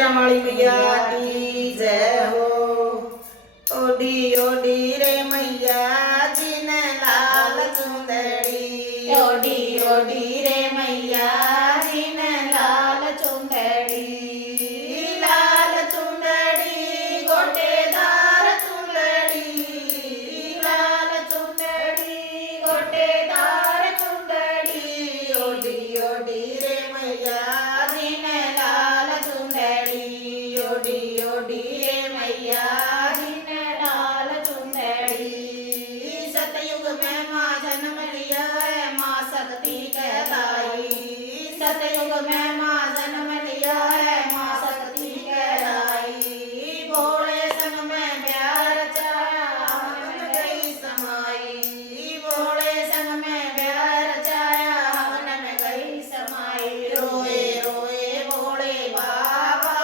शेरा वाली मैया की जय हो। ओडी ओडी रे मैया जी ने लाल चुंदड़ी, ओडी ओडी रे मैया जी ने लाल चुंदड़ी, लाल चुंदड़ी गोटेदार चुंदड़ी, लाल चुंदड़ी गोटेदार चुंदड़ी, ओडी ओडी रे मैया जी ने लाल चुंदड़ी, ओडी ओडी रे मैया जी ने लाल चुंदड़ी। सतयुग में माँ जन्म लिया है माँ शक्ति कहलाई, सतयुग में माँ जन्म लिया है माँ शक्ति कहलाई, भोले संग में प्यार रचाया हवन में गई समाई, भोले संग में प्यार रचाया हवन में गई समाई। रोए रोए भोले बाबा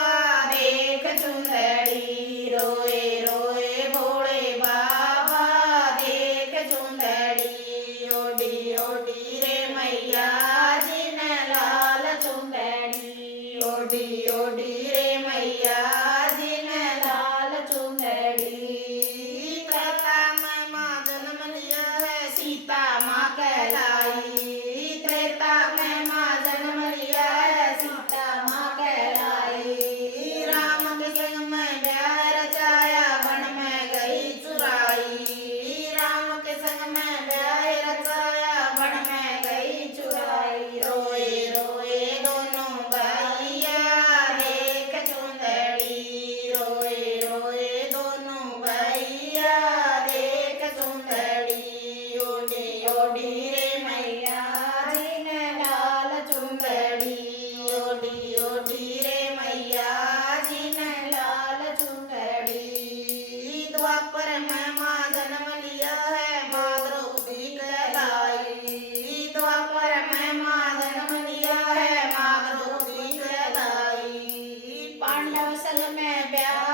देख चुंदड़ी, रोए रोए भोले बाबा देख चुंदड़ी, ओडी ओडी रे मैया जी ने लाल चुंदड़ी, ओडी ओडी रे मैया जी ने लाल चुंदड़ी। त्रेता में माँ जन्म लिया है सीता माँ कहलाई, त्रेता में माँ जन्म लिया है सीता माँ कहलाई, राम के संग में ब्याह रचाया वन में गई चुराई, राम के संग में ब्याह रचाया वन में गई चुराई। रोए रोए दोनों भैया देख चुंदड़ी, रोए रोए दोनों भैया देख चुंदड़ी, ओडी ओडी रे मैया जी ने लाल चुंदड़ी, ओडी ओडी रे मैया जी ने लाल चुंदड़ी। द्वापर में माँ जन्म लिया है माँ द्रौपदी कहलाई, द्वापर में माँ जन्म लिया है माँ द्रौपदी कहलाई, पांडव संग में ब्याह